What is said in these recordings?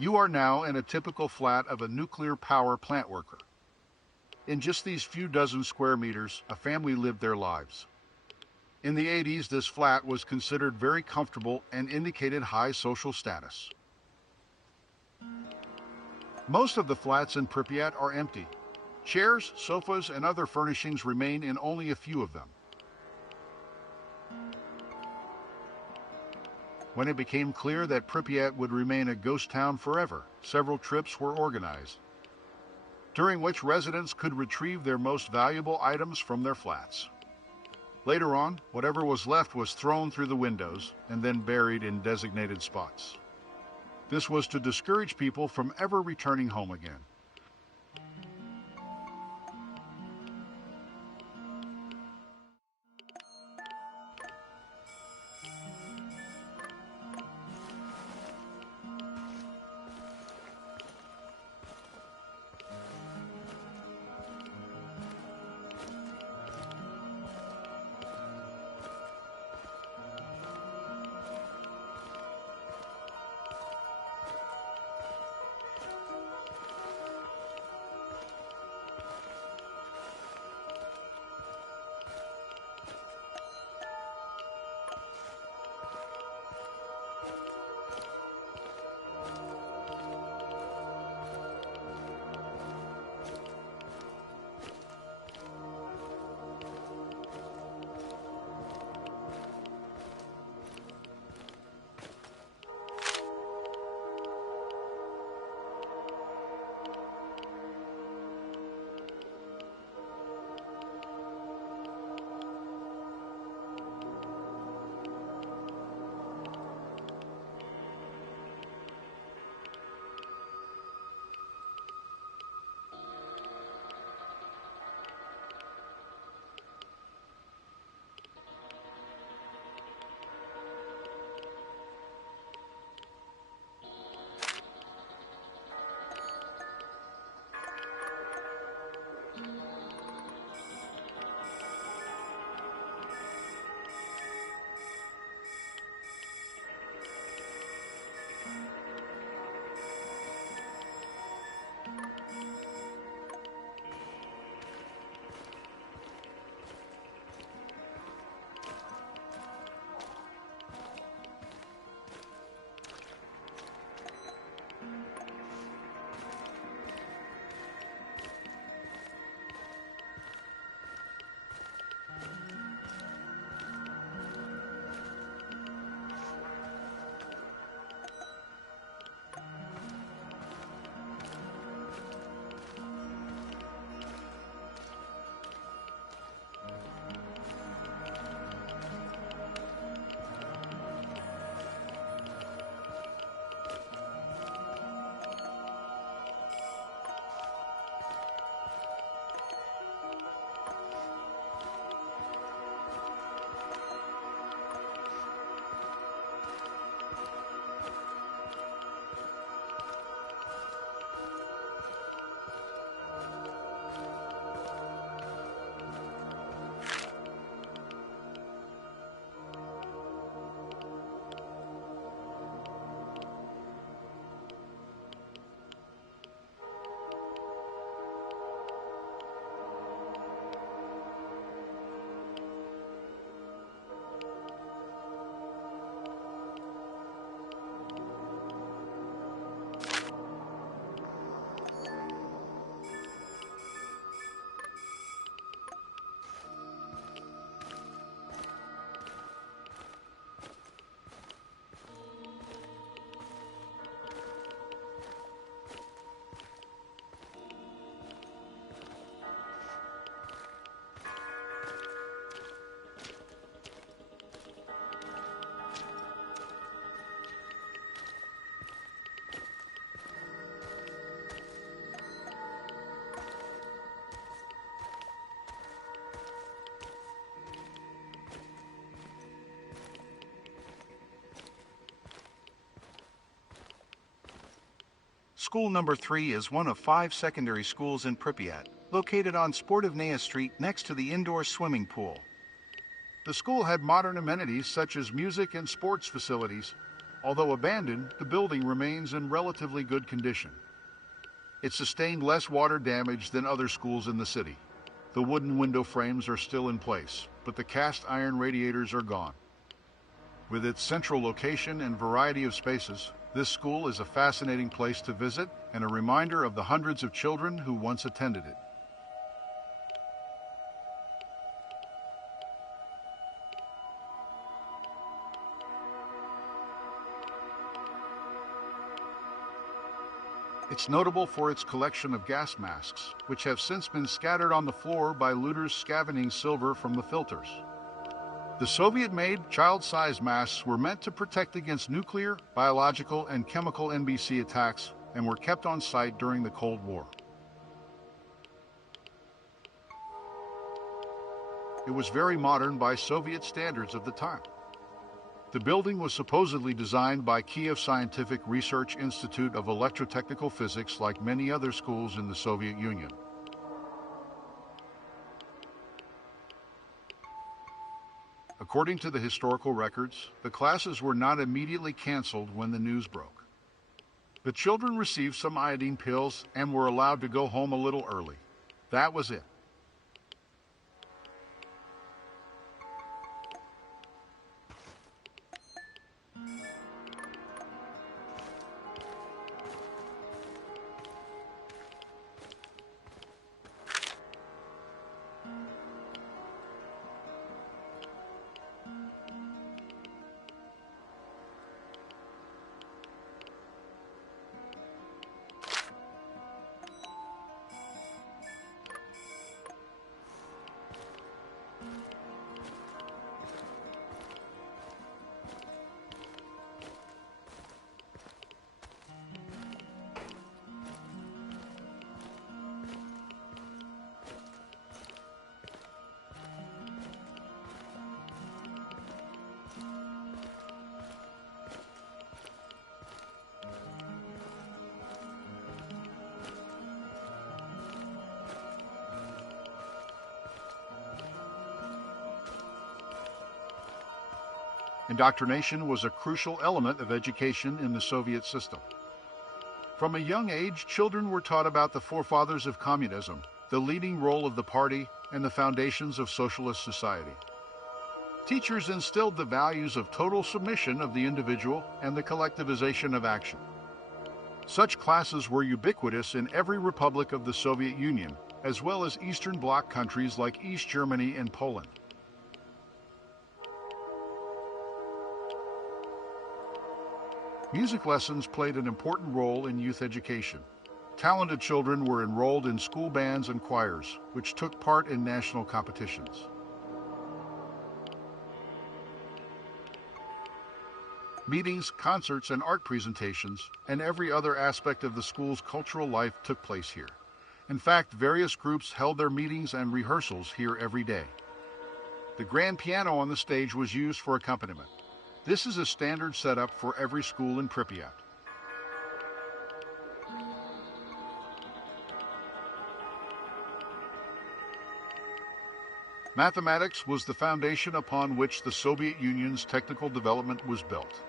You are now in a typical flat of a nuclear power plant worker. In just these few dozen square meters, a family lived their lives. In the 80s, this flat was considered very comfortable and indicated high social status. Most of the flats in Pripyat are empty. Chairs, sofas, and other furnishings remain in only a few of them. When it became clear that Pripyat would remain a ghost town forever, several trips were organized, during which residents could retrieve their most valuable items from their flats. Later on, whatever was left was thrown through the windows and then buried in designated spots. This was to discourage people from ever returning home again. School number 3 is one of 5 secondary schools in Pripyat, located on Sportivnaya Street next to the indoor swimming pool. The school had modern amenities such as music and sports facilities. Although abandoned, the building remains in relatively good condition. It sustained less water damage than other schools in the city. The wooden window frames are still in place, but the cast iron radiators are gone. With its central location and variety of spaces, this school is a fascinating place to visit and a reminder of the hundreds of children who once attended it. It's notable for its collection of gas masks, which have since been scattered on the floor by looters scavenging silver from the filters. The Soviet-made child-sized masks were meant to protect against nuclear, biological, and chemical NBC attacks and were kept on site during the Cold War. It was very modern by Soviet standards of the time. The building was supposedly designed by Kiev Scientific Research Institute of Electrotechnical Physics, like many other schools in the Soviet Union. According to the historical records, the classes were not immediately canceled when the news broke. The children received some iodine pills and were allowed to go home a little early. That was it. Indoctrination was a crucial element of education in the Soviet system. From a young age, children were taught about the forefathers of communism, the leading role of the party, and the foundations of socialist society. Teachers instilled the values of total submission of the individual and the collectivization of action. Such classes were ubiquitous in every republic of the Soviet Union, as well as Eastern Bloc countries like East Germany and Poland. Music lessons played an important role in youth education. Talented children were enrolled in school bands and choirs, which took part in national competitions. Meetings, concerts, and art presentations, and every other aspect of the school's cultural life took place here. In fact, various groups held their meetings and rehearsals here every day. The grand piano on the stage was used for accompaniment. This is a standard setup for every school in Pripyat. Mathematics was the foundation upon which the Soviet Union's technical development was built.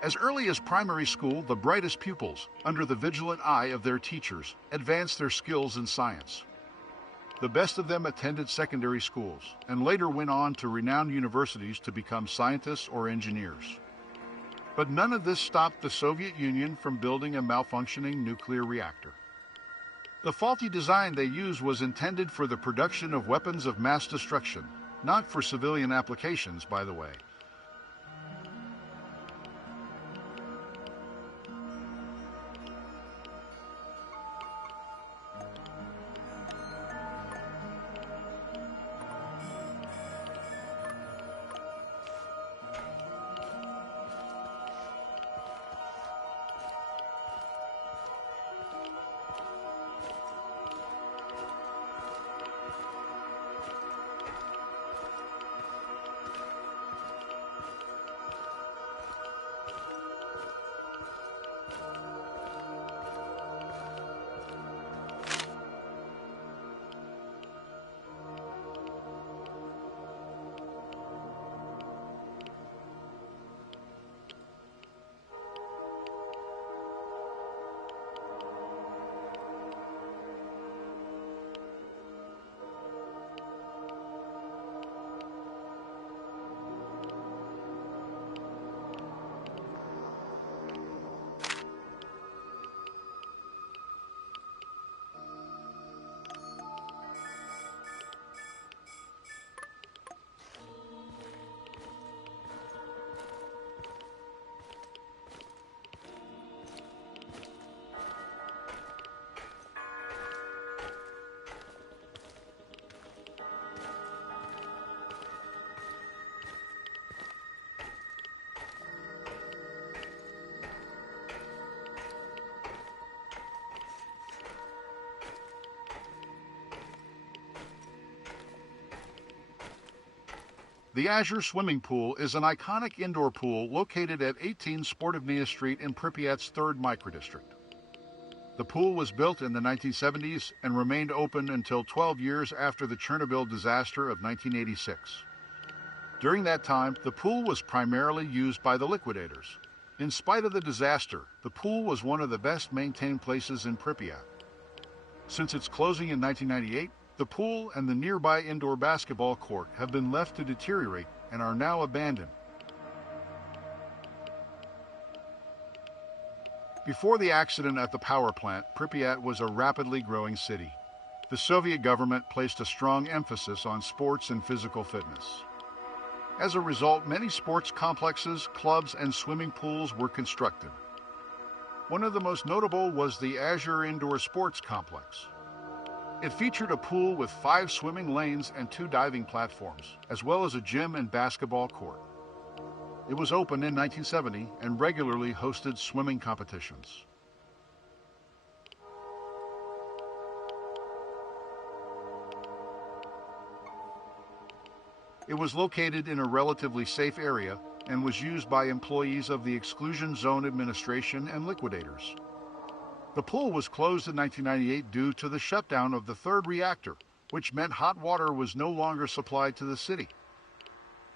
As early as primary school, the brightest pupils, under the vigilant eye of their teachers, advanced their skills in science. The best of them attended secondary schools and later went on to renowned universities to become scientists or engineers. But none of this stopped the Soviet Union from building a malfunctioning nuclear reactor. The faulty design they used was intended for the production of weapons of mass destruction, not for civilian applications, by the way. The Azure Swimming Pool is an iconic indoor pool located at 18 Sportivnaya Street in Pripyat's 3rd microdistrict. The pool was built in the 1970s and remained open until 12 years after the Chernobyl disaster of 1986. During that time, the pool was primarily used by the liquidators. In spite of the disaster, the pool was one of the best maintained places in Pripyat. Since its closing in 1998, the pool and the nearby indoor basketball court have been left to deteriorate and are now abandoned. Before the accident at the power plant, Pripyat was a rapidly growing city. The Soviet government placed a strong emphasis on sports and physical fitness. As a result, many sports complexes, clubs, and swimming pools were constructed. One of the most notable was the Azure Indoor Sports Complex. It featured a pool with 5 swimming lanes and 2 diving platforms, as well as a gym and basketball court. It was opened in 1970 and regularly hosted swimming competitions. It was located in a relatively safe area and was used by employees of the Exclusion Zone Administration and liquidators. The pool was closed in 1998 due to the shutdown of the 3rd reactor, which meant hot water was no longer supplied to the city.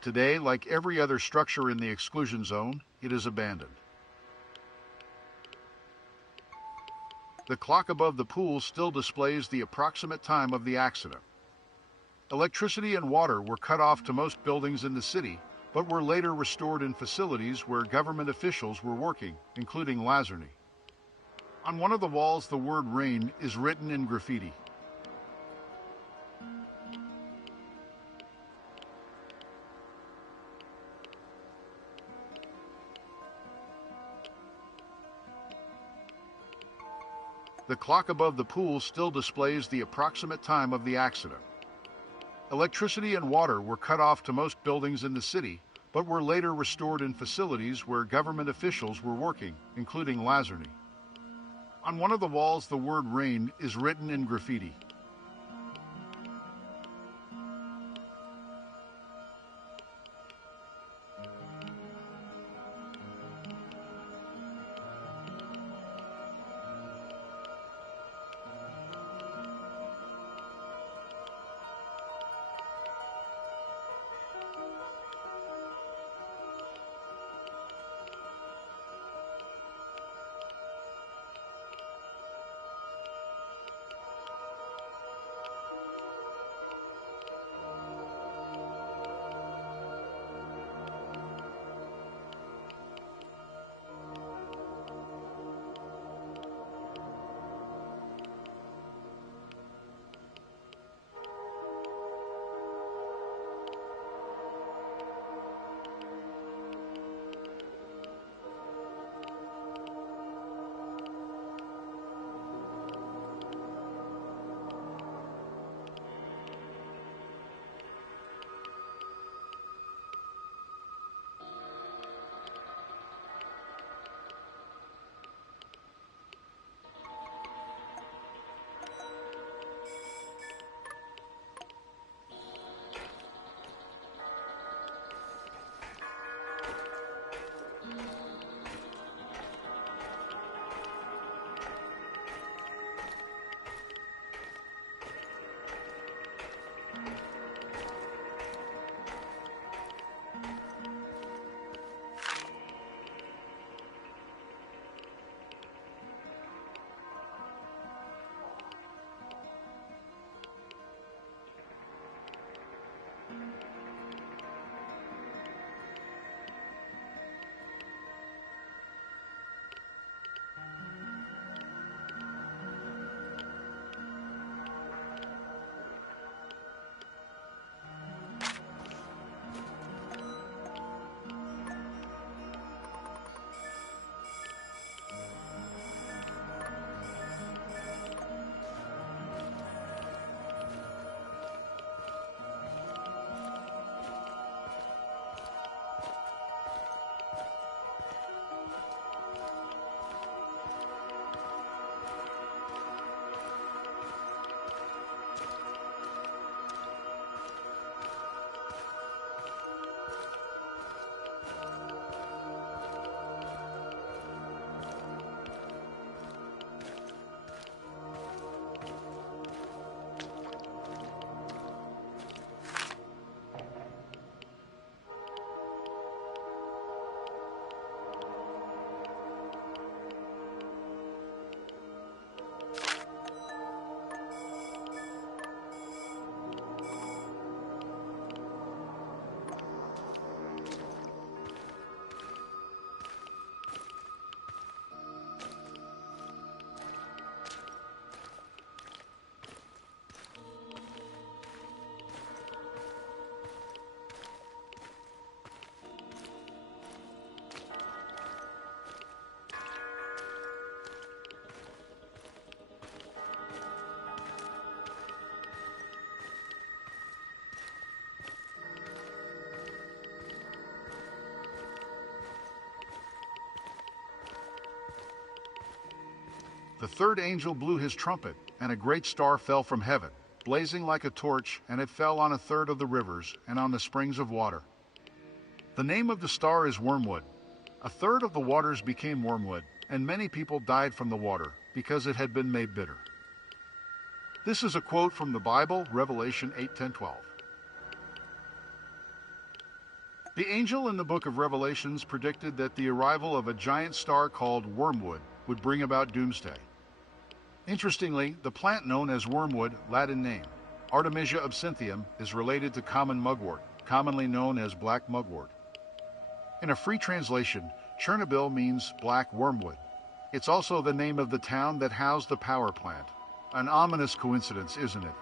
Today, like every other structure in the exclusion zone, it is abandoned. The clock above the pool still displays the approximate time of the accident. Electricity and water were cut off to most buildings in the city, but were later restored in facilities where government officials were working, including Lazarny. On one of the walls, the word "rain" is written in graffiti. The clock above the pool still displays the approximate time of the accident. Electricity and water were cut off to most buildings in the city, but were later restored in facilities where government officials were working, including Lazarny. On one of the walls, the word "rain" is written in graffiti. The third angel blew his trumpet, and a great star fell from heaven, blazing like a torch, and it fell on a third of the rivers and on the springs of water. The name of the star is Wormwood. A third of the waters became wormwood, and many people died from the water, because it had been made bitter. This is a quote from the Bible, Revelation 8:10-12. The angel in the book of Revelations predicted that the arrival of a giant star called Wormwood would bring about doomsday. Interestingly, the plant known as wormwood, Latin name, Artemisia absinthium, is related to common mugwort, commonly known as black mugwort. In a free translation, Chernobyl means black wormwood. It's also the name of the town that housed the power plant. An ominous coincidence, isn't it?